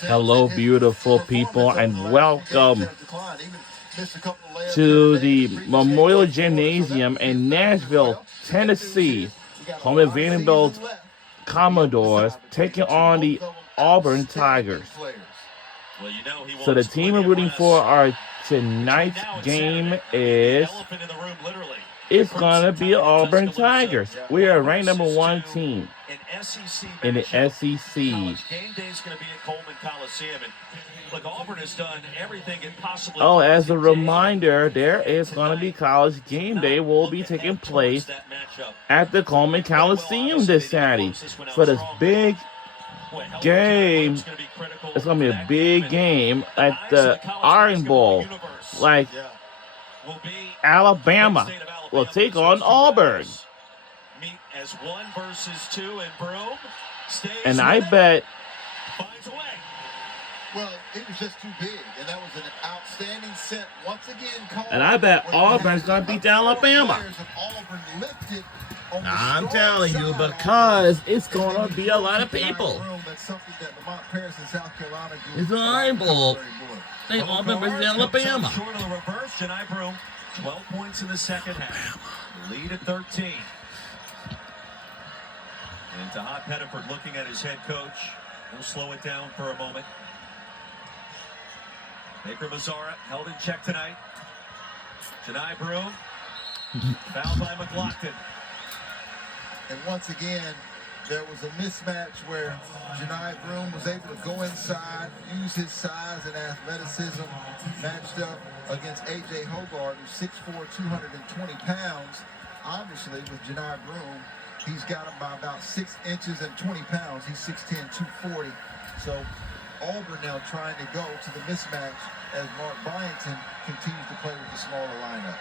Hello, beautiful people, and welcome to the Memorial Gymnasium in Nashville, Tennessee, home of Vanderbilt Commodores taking on the Auburn Tigers. So the team we're rooting for our tonight's game is it's gonna be Auburn Tigers. We are ranked number 1 team in the SEC. Game day is going to be at Coleman Coliseum, and look, Auburn has done everything it possibly. Oh, as a reminder, there is going to be college game day will be taking place at the Coleman Coliseum this Saturday for this big game. It's going to be a big game at the Iron Bowl, like Alabama will take on Auburn. Meet as 1 versus 2, and Broome stays. And I bet. Finds a way. Well, it was just too big, and that was an outstanding set once again. And I bet Auburn's going to beat Alabama. I'm telling you, because it's going to be a lot of people. It's an Iron Bowl. They Auburn versus Alabama. Short of the reverse, Janai Broome, 12 points in the second half. Lead at 13. And Tahad Pettiford looking at his head coach. He'll slow it down for a moment. Baker Mazzara held in check tonight. Janai Broome fouled by McLaughlin. And once again, there was a mismatch where Janai Broome was able to go inside, use his size and athleticism, matched up against A.J. Hogarth, who's 6'4", 220 pounds. Obviously, with Janai Broome, he's got him by about 6 inches and 20 pounds. He's 6'10", 240. So Auburn now trying to go to the mismatch as Mark Byington continues to play with the smaller lineup.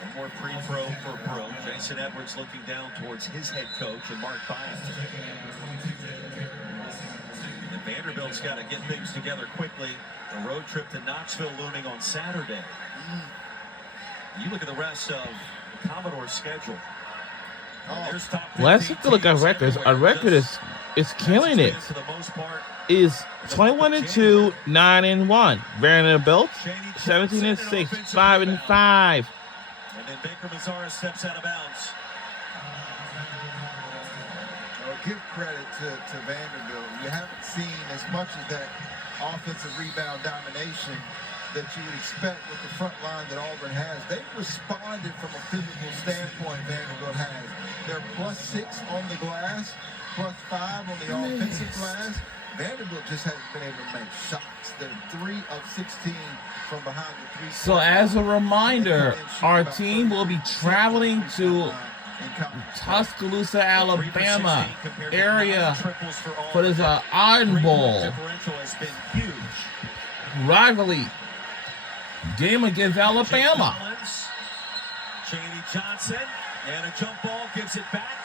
One more free throw for Broome. Jason Edwards looking down towards his head coach and Mark Byington. And Vanderbilt's got to get things together quickly. A road trip to Knoxville looming on Saturday. You look at the rest of the Commodores' schedule. Let's take a look at records. Our record is killing it. Is 21-2, 9-1. Vanderbilt 17-6, 5-5. And then Baker Mazzara steps out of bounds. Well, give credit to Vanderbilt. You haven't seen as much of that offensive rebound domination that you would expect with the front line that Auburn has. They've responded from a physical standpoint, Vanderbilt has. They're +6 on the glass, +5 on the offensive glass. Vanderbilt just hasn't been able to make shots. They're 3 of 16 from behind the 3. So as a reminder, our team will be traveling to Tuscaloosa, Alabama area for this Iron Bowl rivalry game against Alabama. Cheney Johnson, and a jump ball gives it back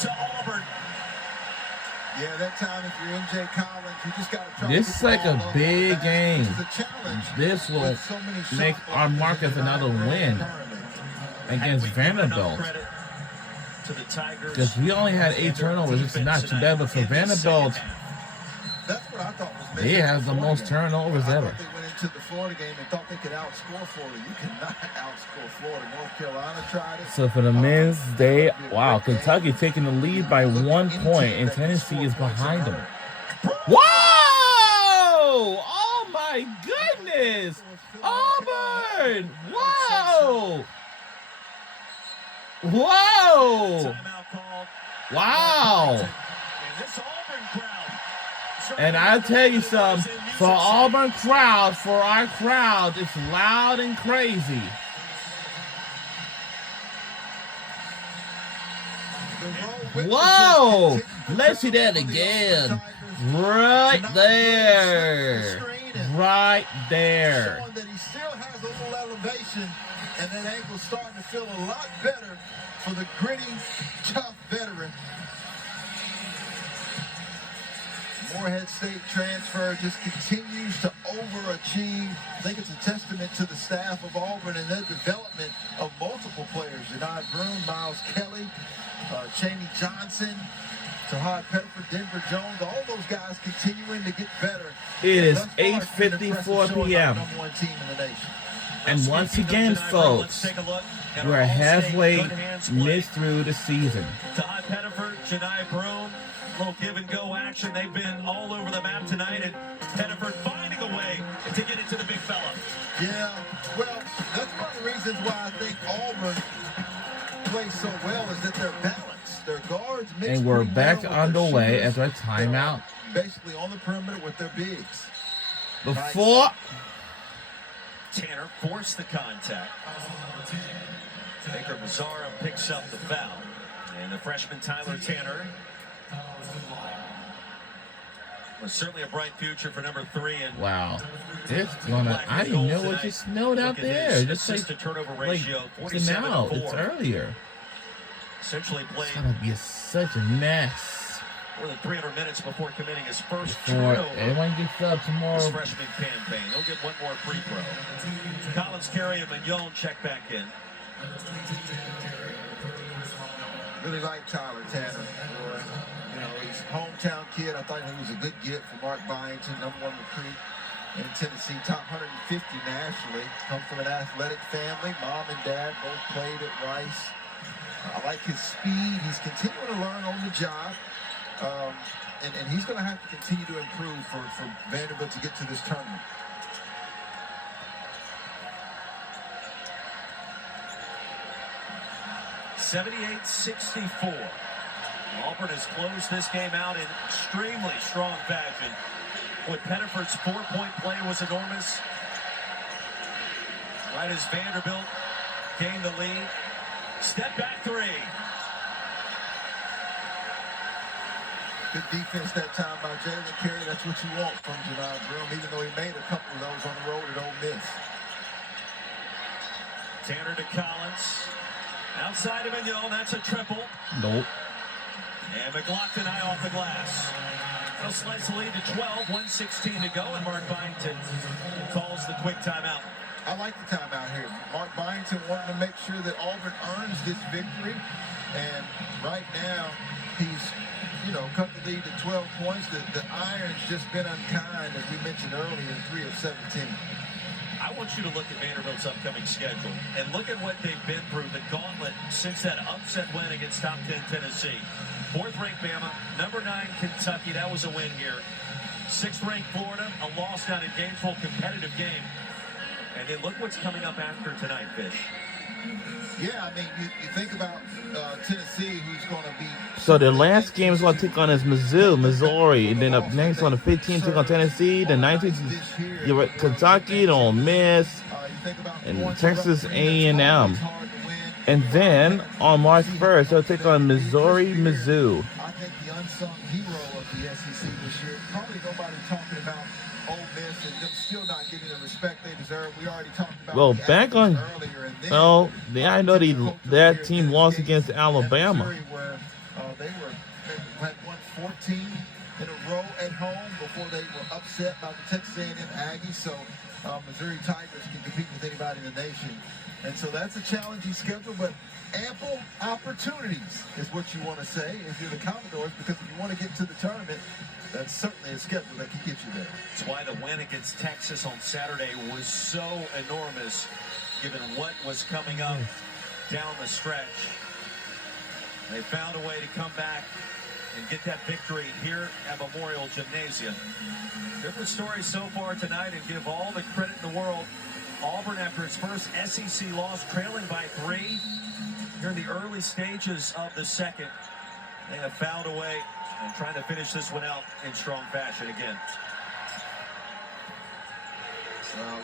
to Auburn. Yeah, that time if you're NJ Collins, you just got to try. This is like a big game. This will make our mark as another win against Vanderbilt. Because we only had 8 turnovers. It's not too bad, but for Vanderbilt, they have the most turnovers ever. They went into the Florida game and thought they could outscore Florida. You cannot outscore Florida. North Carolina tried it. So for the men's day, wow, Kentucky taking the lead by 1 point, and Tennessee is behind them. Whoa! Oh my goodness! Auburn! Whoa! Whoa! Wow! And I'll tell you something, for Auburn crowd, for our crowd, it's loud and crazy. Whoa! Let's see that again. Right there. Right there. Showing that he still has a little elevation, and that ankle's starting to feel a lot better for the gritty, tough veteran. Morehead State transfer, just continues to overachieve. I think it's a testament to the staff of Auburn and their development of multiple players. Janai Broom, Miles Kelly, Chaney Johnson, Tahad Pettiford, Denver Jones, all those guys continuing to get better. It is Thus far, it's been an impressive 8:54 showing by the p.m. number one team in the nation. And once again, folks, we're halfway mid through the season. Tahad Pettiford, Janai Broom, little give and go action. They've been all over the map tonight, and Pettiford finding a way to get it to the big fella. Yeah, well, that's one of the reasons why I think Auburn plays so well is that they're balanced. Their guards mix And we're pretty back well with their underway shooters. after a timeout. They're basically on the perimeter with their bigs. Before Tanner forced the contact. Baker Mazzara picks up the foul. And the freshman Tyler Tanner was certainly a bright future for number 3. And wow, it's gonna. I didn't know it just snowed out there. Just like turnover ratio, now, 47-4. it's earlier. Essentially played It's gonna be such a mess. more than 300 minutes before committing his first For turnover. everyone gets up This tomorrow. freshman campaign. He'll get one more free throw. Collins, Carey, and Mignon check back in. Really like Tyler Tanner. You know, he's a hometown kid. I thought he was a good get for Mark Byington, number 1 recruit in Tennessee, top 150 nationally. Come from an athletic family. Mom and dad both played at Rice. I like his speed. He's continuing to learn on the job. And he's going to have to continue to improve for Vanderbilt to get to this tournament. (78-64). Auburn has closed this game out in extremely strong fashion. Boy, Pettiford's 4-point play was enormous. Right as Vanderbilt gained the lead. Step back 3. Good defense that time by Jalen Carey. That's what you want from Janai Broom, even though he made a couple of those on the road at Ole Miss. Tanner to Collins. Outside of Mignon, that's a triple. Nope. And McLaughlin eye off the glass. They'll slice the lead to 12, 1:16 to go, and Mark Byington calls the quick timeout. I like the timeout here. Mark Byington wanting to make sure that Auburn earns this victory. And right now, he's, cut the lead to 12 points. The iron's just been unkind, as we mentioned earlier, 3 of 17. I want you to look at Vanderbilt's upcoming schedule and look at what they've been through, the gauntlet since that upset win against top 10 Tennessee. 4th-ranked Bama, number 9 Kentucky, that was a win here. 6th-ranked Florida, a loss down in Gainesville, competitive game. And then look what's coming up after tonight, Fish. Yeah, I mean, you think about Tennessee, who's going to be... So the last game is going to take on is Missouri. And then up next on the 15th, take on Tennessee. The 19th, you're at Kentucky, Ole Miss, and Texas A&M. And then on March 1st, they'll take on Missouri, Mizzou. I think the unsung hero of the SEC this year, probably nobody talking about Ole Miss and them still not getting the respect they deserve. We already talked about Well, the back on, earlier, and then well, I know that team lost against Alabama. Missouri, where they had won 14 in a row at home before they were upset by the Texas A&M Aggies. So Missouri Tigers can compete with anybody in the nation. And so that's a challenging schedule, but ample opportunities is what you want to say if you're the Commodores, because if you want to get to the tournament, that's certainly a schedule that can get you there. That's why the win against Texas on Saturday was so enormous, given what was coming up down the stretch. They found a way to come back and get that victory here at Memorial Gymnasium. Different story so far tonight, and give all the credit in the world. Auburn, after its first SEC loss, trailing by 3. Here in the early stages of the second, they have found a way and trying to finish this one out in strong fashion again.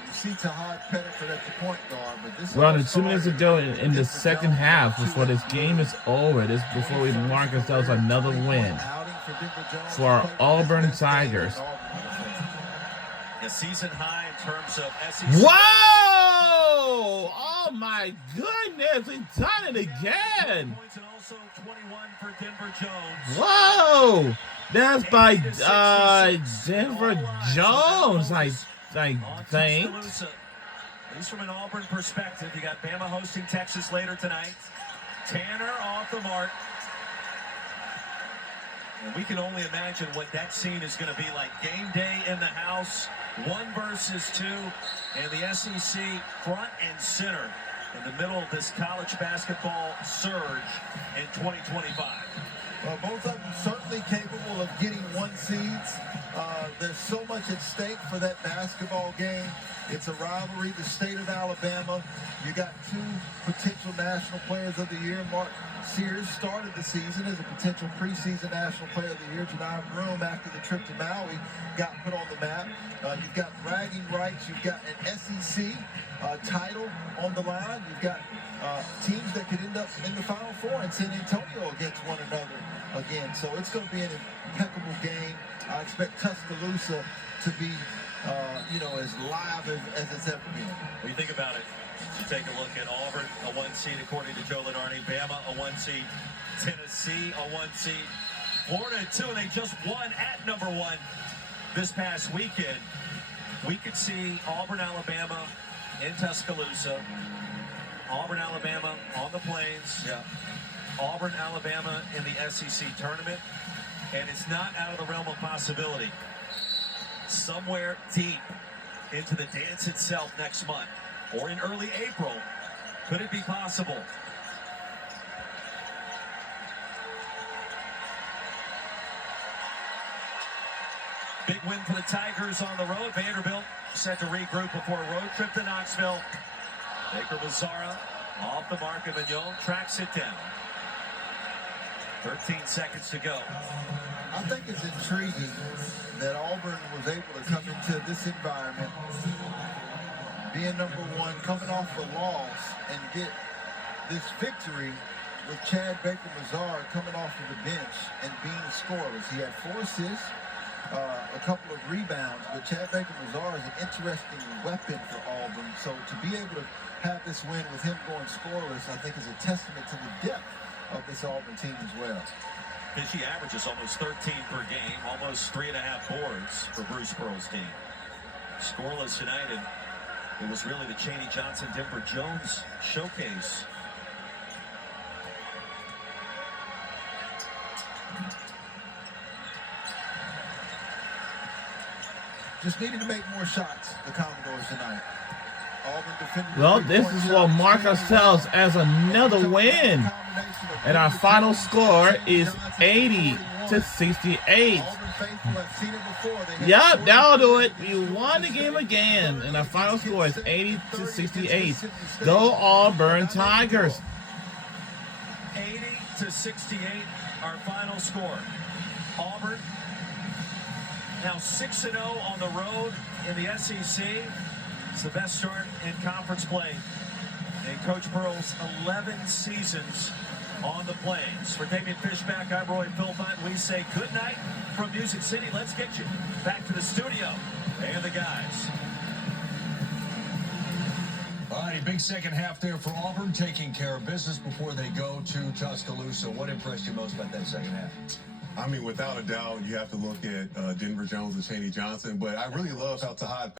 You see Tahad Pettiford at the point guard, but this We're under 2 minutes to go in the second half before this game is over. This before we mark ourselves another win for our Auburn Tigers. A season high in terms of SEC. Whoa! Oh my goodness, he's done it again. Points and also 21 for Denver Jones. Whoa! That's by Denver Jones, I think. At least from an Auburn perspective, you got Bama hosting Texas later tonight. Tanner off the mark. And we can only imagine what that scene is going to be like. Game day in the house, 1 versus 2, and the SEC front and center in the middle of this college basketball surge in 2025. Well, both of them certainly capable of getting 1 seeds. There's so much at stake for that basketball game. It's a rivalry, the state of Alabama. You got 2 potential National Players of the Year. Mark Sears started the season as a potential preseason National Player of the Year. Janai Broome, after the trip to Maui, got put on the map. You've got bragging rights. You've got an SEC title on the line. You've got teams that could end up in the Final Four in San Antonio against one another again. So it's going to be an impeccable game. I expect Tuscaloosa to be as live as it's ever been. When you think about it, you take a look at Auburn, a 1 seed according to Joe Lunardi, Bama, a 1 seed, Tennessee, a 1 seed, Florida, 2, and they just won at number 1 this past weekend. We could see Auburn, Alabama in Tuscaloosa, Auburn, Alabama on the Plains, Auburn, Alabama in the SEC tournament, and it's not out of the realm of possibility. Somewhere deep into the dance itself next month or in early April, could it be possible? Big win for the Tigers on the road. Vanderbilt set to regroup before a road trip to Knoxville. Baker Mazzara off the mark, and Mignon tracks it down. 13 seconds to go. I think it's intriguing that Auburn was able to come into this environment, being number 1, coming off a loss, and get this victory with Chad Baker Mazzara coming off of the bench and being scoreless. He had 4 assists, a couple of rebounds, but Chad Baker Mazzara is an interesting weapon for Auburn. So to be able to have this win with him going scoreless, I think is a testament to the depth of this Auburn team as well. She averages almost 13 per game, almost 3.5 boards for Bruce Pearl's team. Scoreless tonight, and it was really the Chaney Johnson, Denver Jones showcase. Just needed to make more shots, the Commodores tonight. Auburn defended. Well, this is what mark ourselves as another win. And our final score is 80-68. Yep, that'll do it. We won the game again. And our final score is 80-68. Go Auburn Tigers. 80-68, our final score. Auburn now 6-0 on the road in the SEC. It's the best start in conference play in Coach Pearl's 11 seasons on the Plains. For Damian Fishback, I'm Roy Philpott. We say good night from Music City. Let's get you back to the studio and the guys. All righty, big second half there for Auburn, taking care of business before they go to Tuscaloosa. What impressed you most about that second half? I mean, without a doubt, you have to look at Denver Jones and Chaney Johnson, but I really love how Tahad